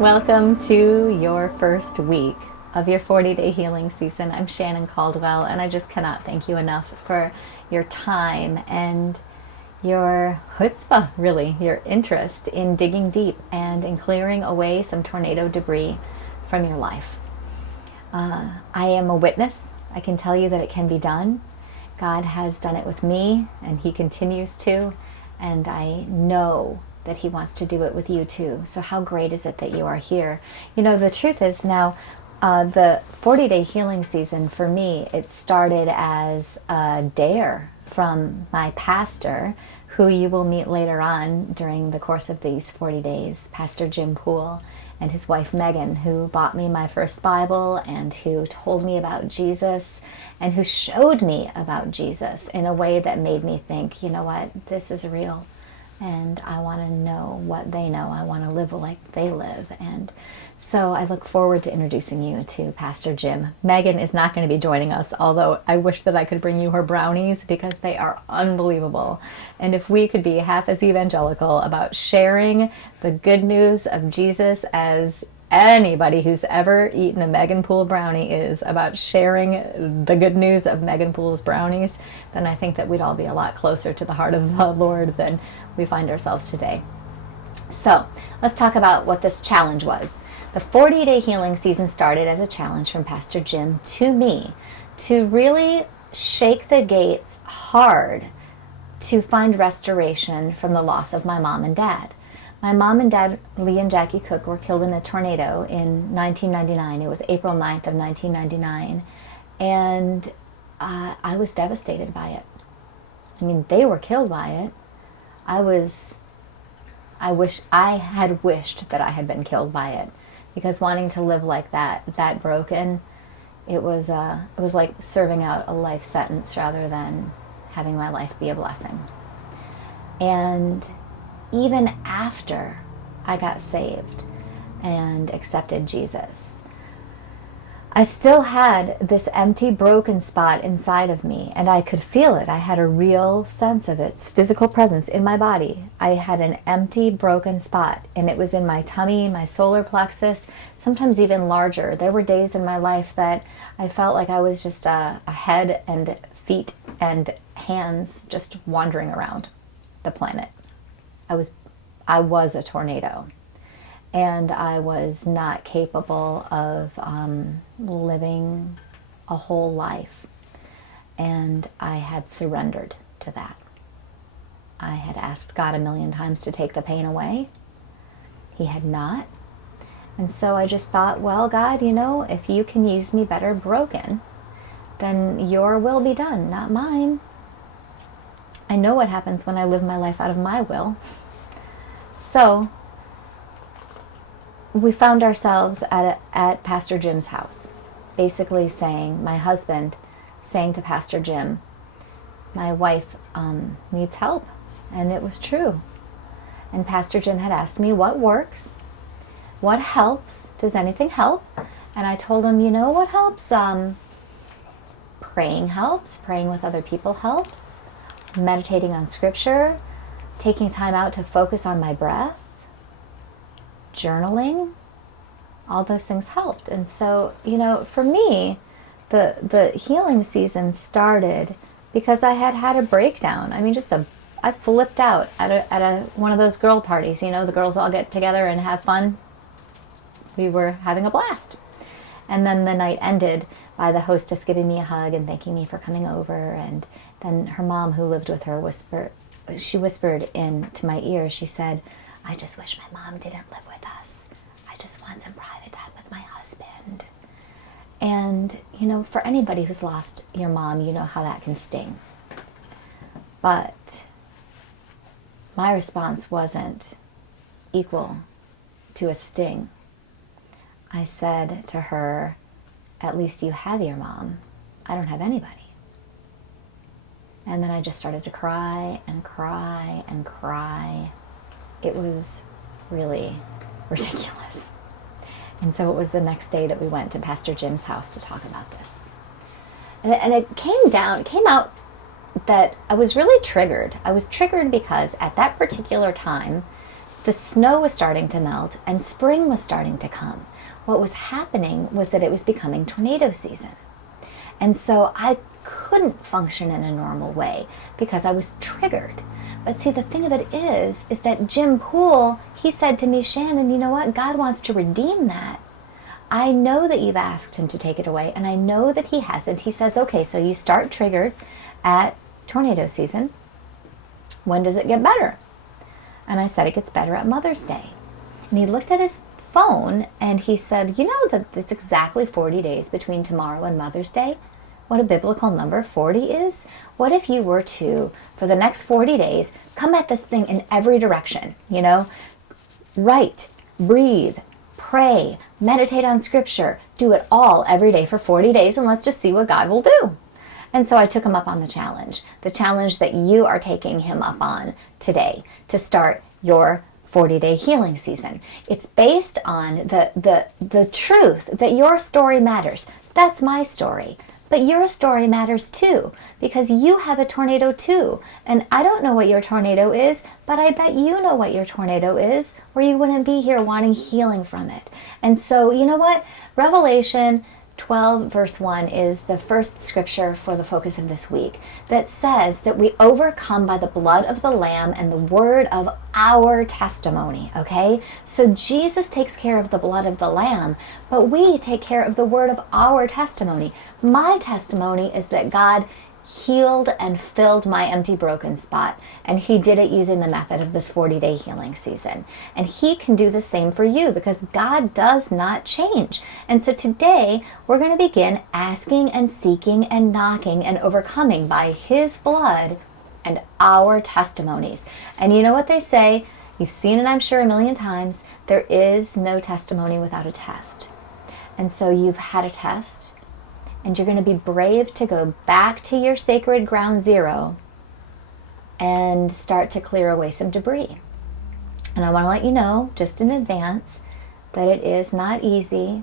Welcome to your first week of your 40-day healing season. I'm Shannon Caldwell, and I just cannot thank you enough for your time and your chutzpah, really, your interest in digging deep and in clearing away some tornado debris from your life. I am a witness. I can tell you that it can be done. God has done it with me, and He continues to, and I know that He wants to do it with you too. So how great is it that you are here? You know, the truth is now, the 40-day healing season for me, it started as a dare from my pastor, who you will meet later on during the course of these 40 days, Pastor Jim Poole, and his wife Megan, who bought me my first Bible and who told me about Jesus and who showed me about Jesus in a way that made me think, you know what, this is real. And I want to know what they know. I want to live like they live. And so I look forward to introducing you to Pastor Jim. Megan is not going to be joining us, although I wish that I could bring you her brownies because they are unbelievable. And if we could be half as evangelical about sharing the good news of Jesus as anybody who's ever eaten a Megan Poole brownie is about sharing the good news of Megan Poole's brownies, then I think that we'd all be a lot closer to the heart of the Lord than we find ourselves today. So let's talk about what this challenge was. The 40-day healing season started as a challenge from Pastor Jim to me to really shake the gates hard to find restoration from the loss of my mom and dad. My mom and dad, Lee and Jackie Cook, were killed in a tornado in 1999. It was April 9th of 1999. And I was devastated by it. I mean, they were killed by it. I had wished that I had been killed by it. Because wanting to live like that broken, it was like serving out a life sentence rather than having my life be a blessing. And even after I got saved and accepted Jesus, I still had this empty, broken spot inside of me, and I could feel it. I had a real sense of its physical presence in my body. I had an empty, broken spot, and it was in my tummy, my solar plexus, sometimes even larger. There were days in my life that I felt like I was just a head and feet and hands just wandering around the planet. I was a tornado, and I was not capable of living a whole life, and I had surrendered to that. I had asked God a million times to take the pain away. He had not. And so I just thought, well, God, you know, if you can use me better broken, then your will be done, not mine. I know what happens when I live my life out of my will. So we found ourselves at Pastor Jim's house, basically saying, my husband saying to Pastor Jim, my wife needs help. And it was true. And Pastor Jim had asked me, what works? What helps? Does anything help? And I told him, you know what helps? Praying helps. Praying with other people helps. Meditating on scripture. Taking time out to focus on my breath. Journaling. All those things helped. And so, you know, for me, the healing season started because I had a breakdown. I mean, I flipped out at one of those girl parties. You know, the girls all get together and have fun. We were having a blast. And then the night ended by the hostess giving me a hug and thanking me for coming over. And then her mom, who lived with her, whispered into my ear. She said, I just wish my mom didn't live with us. I just want some private time with my husband. And, you know, for anybody who's lost your mom, you know how that can sting. But my response wasn't equal to a sting. I said to her, at least you have your mom. I don't have anybody. And then I just started to cry and cry and cry. It was really ridiculous. And so it was the next day that we went to Pastor Jim's house to talk about this. And it came out that I was really triggered. I was triggered because at that particular time, The snow was starting to melt and spring was starting to come. What was happening was that it was becoming tornado season. And so I couldn't function in a normal way because I was triggered. But see, the thing of it is that Jim Poole, he said to me, Shannon, you know what? God wants to redeem that. I know that you've asked him to take it away, and I know that he hasn't. He says, okay, so you start triggered at tornado season. When does it get better? And I said, it gets better at Mother's Day. And he looked at his phone and he said, you know that it's exactly 40 days between tomorrow and Mother's Day? What a biblical number 40 is? What if you were to, for the next 40 days, come at this thing in every direction, you know? Write, breathe, pray, meditate on scripture, do it all every day for 40 days, and let's just see what God will do. And so I took him up on the challenge that you are taking him up on today to start your 40-day healing season. It's based on the truth that your story matters. That's my story. But your story matters too, because you have a tornado too. And I don't know what your tornado is, but I bet you know what your tornado is, or you wouldn't be here wanting healing from it. And so, you know what? Revelation 12 verse 1 is the first scripture for the focus of this week that says that we overcome by the blood of the Lamb and the word of our testimony, okay? So Jesus takes care of the blood of the Lamb, but we take care of the word of our testimony. My testimony is that God healed and filled my empty broken spot, and he did it using the method of this 40-day healing season. And he can do the same for you because God does not change. And so today we're going to begin asking and seeking and knocking and overcoming by his blood and our testimonies. And you know what they say, you've seen it I'm sure a million times, there is no testimony without a test. And so you've had a test, and you're going to be brave to go back to your sacred ground zero and start to clear away some debris. And I want to let you know, just in advance, that it is not easy.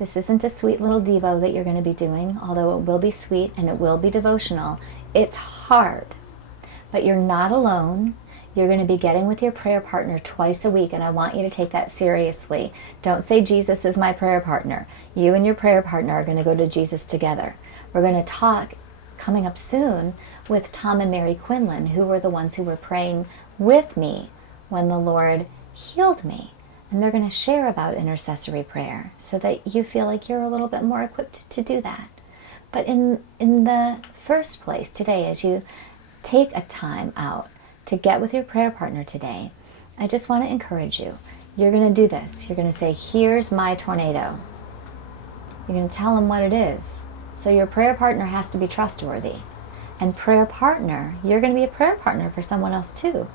This isn't a sweet little Devo that you're going to be doing, although it will be sweet and it will be devotional. It's hard, but you're not alone. You're going to be getting with your prayer partner twice a week, and I want you to take that seriously. Don't say Jesus is my prayer partner. You and your prayer partner are going to go to Jesus together. We're going to talk coming up soon with Tom and Mary Quinlan, who were the ones who were praying with me when the Lord healed me. And they're going to share about intercessory prayer so that you feel like you're a little bit more equipped to do that. But in the first place today, as you take a time out to get with your prayer partner today, I just want to encourage you. You're going to do this. You're going to say, here's my tornado. You're going to tell them what it is. So your prayer partner has to be trustworthy. And prayer partner, you're going to be a prayer partner for someone else too.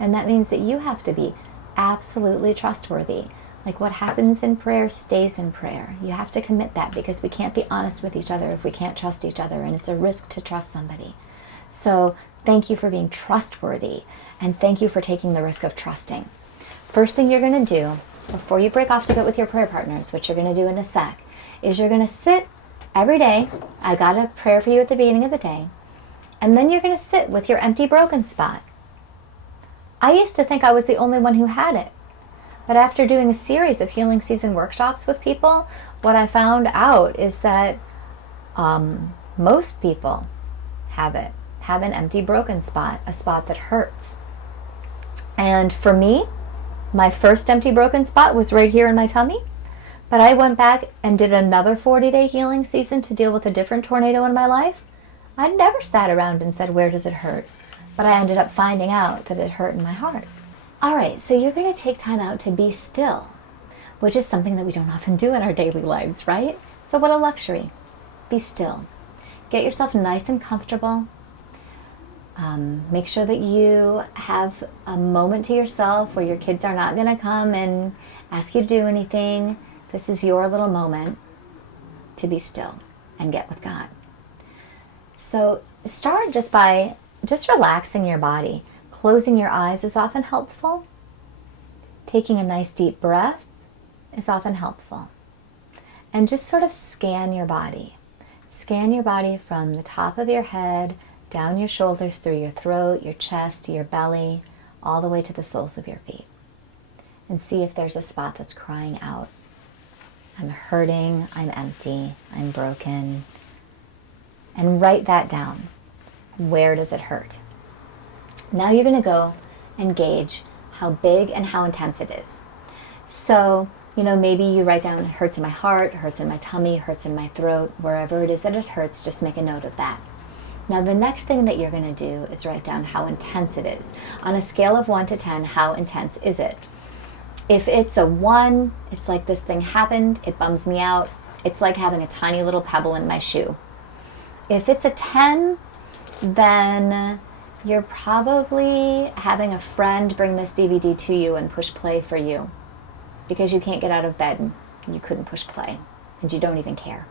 And that means that you have to be absolutely trustworthy. Like what happens in prayer stays in prayer. You have to commit that because we can't be honest with each other if we can't trust each other. And it's a risk to trust somebody. So thank you for being trustworthy, and thank you for taking the risk of trusting. First thing you're going to do before you break off to get with your prayer partners, which you're going to do in a sec, is you're going to sit every day. I got a prayer for you at the beginning of the day. And then you're going to sit with your empty broken spot. I used to think I was the only one who had it. But after doing a series of healing season workshops with people, what I found out is that most people have it. Have an empty broken spot, a spot that hurts. And for me, my first empty broken spot was right here in my tummy, but I went back and did another 40-day healing season to deal with a different tornado in my life. I never sat around and said, where does it hurt? But I ended up finding out that it hurt in my heart. All right, so you're going to take time out to be still, which is something that we don't often do in our daily lives, right? So what a luxury. Be still. Get yourself nice and comfortable. Make sure that you have a moment to yourself where your kids are not going to come and ask you to do anything. This is your little moment to be still and get with God. So start just by relaxing your body. Closing your eyes is often helpful. Taking a nice deep breath is often helpful. And just sort of scan your body. Scan your body from the top of your head, down your shoulders, through your throat, your chest, your belly, all the way to the soles of your feet. and see if there's a spot that's crying out. I'm hurting, I'm empty, I'm broken. And write that down. Where does it hurt? Now you're going to go and gauge how big and how intense it is. So, maybe you write down, it hurts in my heart, hurts in my tummy, hurts in my throat, wherever it is that it hurts, just make a note of that. Now, the next thing that you're going to do is write down how intense it is. On a scale of 1 to 10, how intense is it? If it's a 1, it's like this thing happened, it bums me out. It's like having a tiny little pebble in my shoe. If it's a 10, then you're probably having a friend bring this DVD to you and push play for you because you can't get out of bed and you couldn't push play and you don't even care.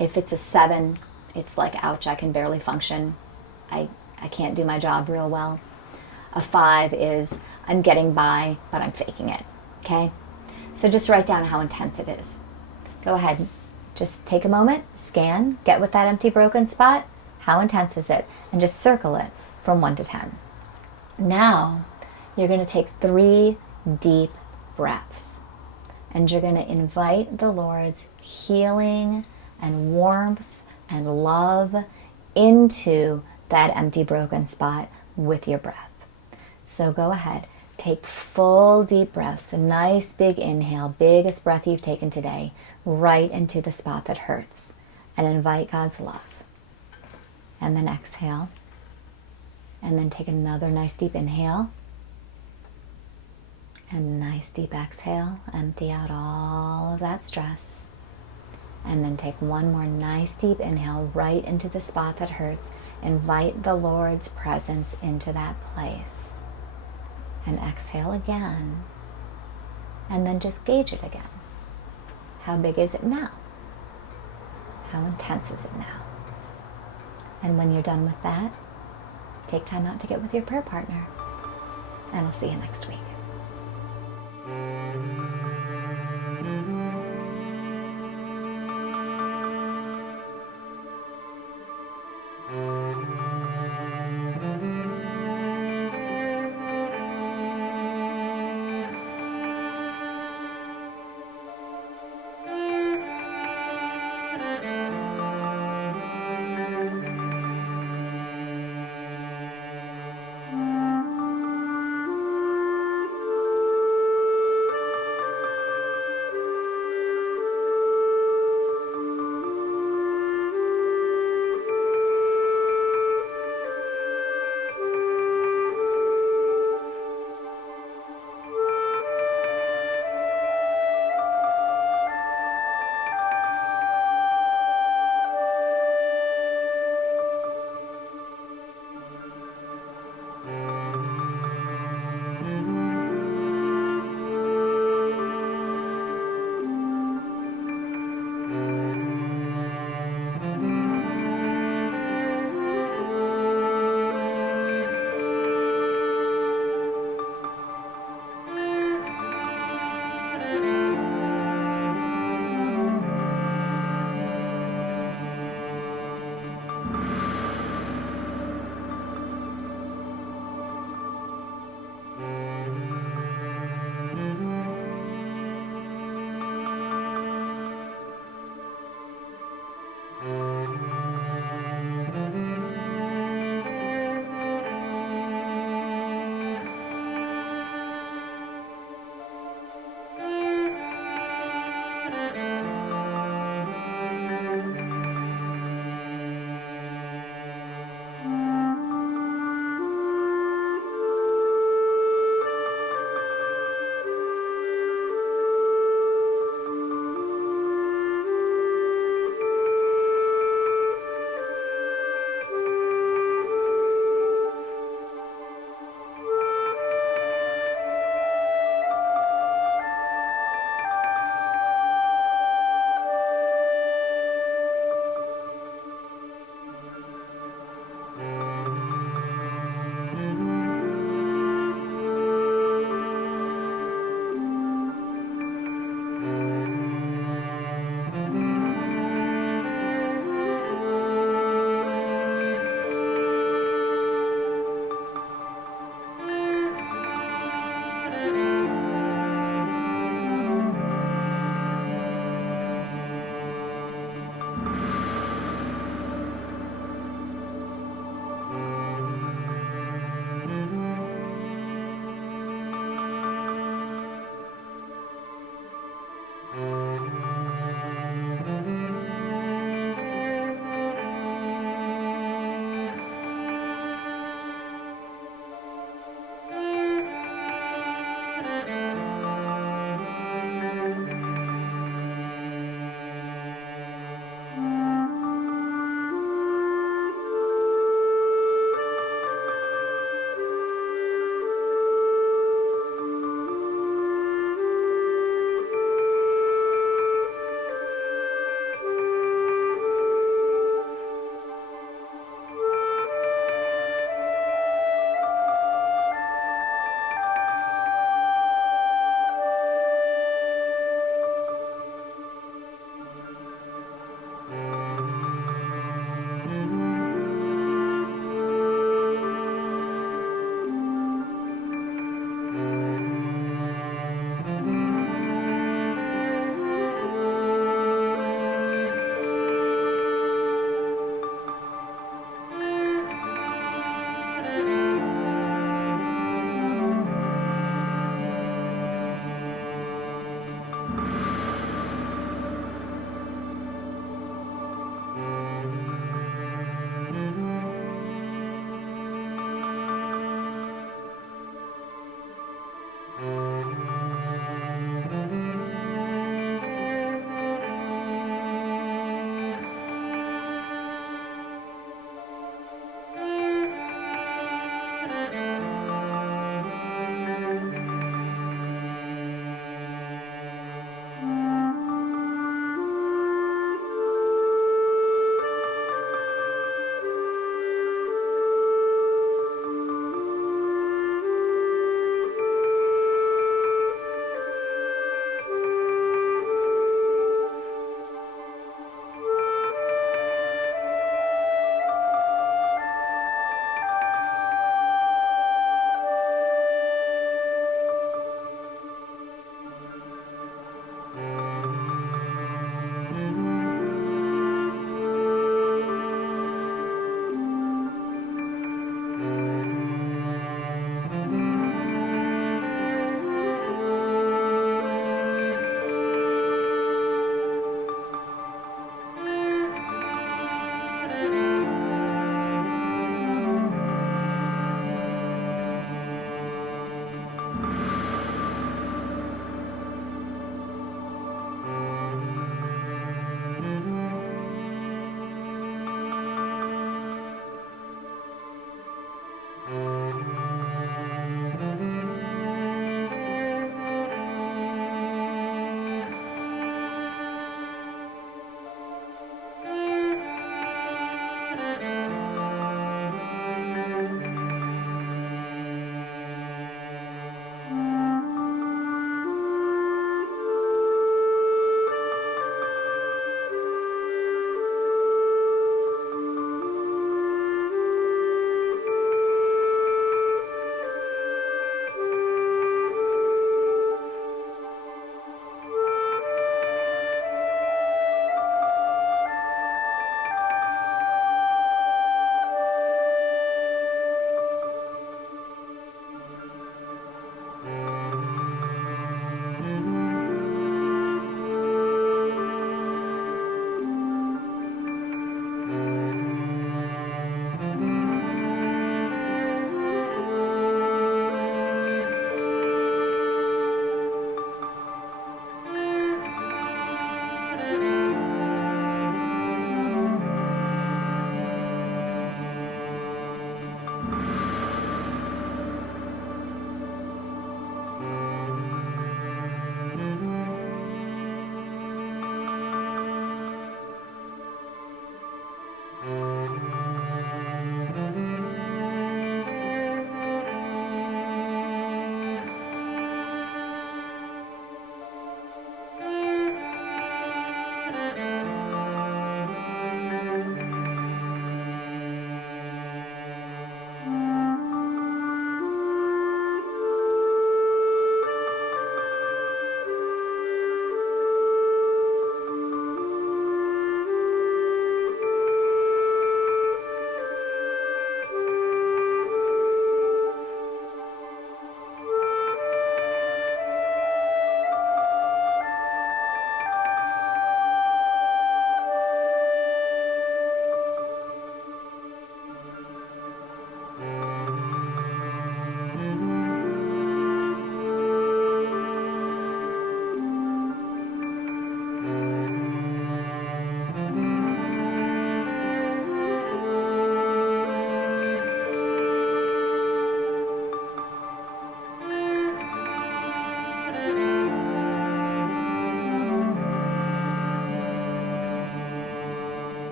If it's a 7, it's like, ouch, I can barely function. I can't do my job real well. A 5 is, I'm getting by, but I'm faking it. Okay? So just write down how intense it is. Go ahead. Just take a moment, scan, get with that empty broken spot. How intense is it? And just circle it from 1 to 10. Now, you're going to take 3 deep breaths. And you're going to invite the Lord's healing and warmth and love into that empty broken spot with your breath. So go ahead, take full deep breaths, a nice big inhale, biggest breath you've taken today, right into the spot that hurts, and invite God's love. And then exhale, and then take another nice deep inhale, and nice deep exhale, empty out all of that stress. And then take one more nice deep inhale right into the spot that hurts. Invite the Lord's presence into that place. And exhale again. And then just gauge it again. How big is it now? How intense is it now? And when you're done with that, take time out to get with your prayer partner. And I'll see you next week.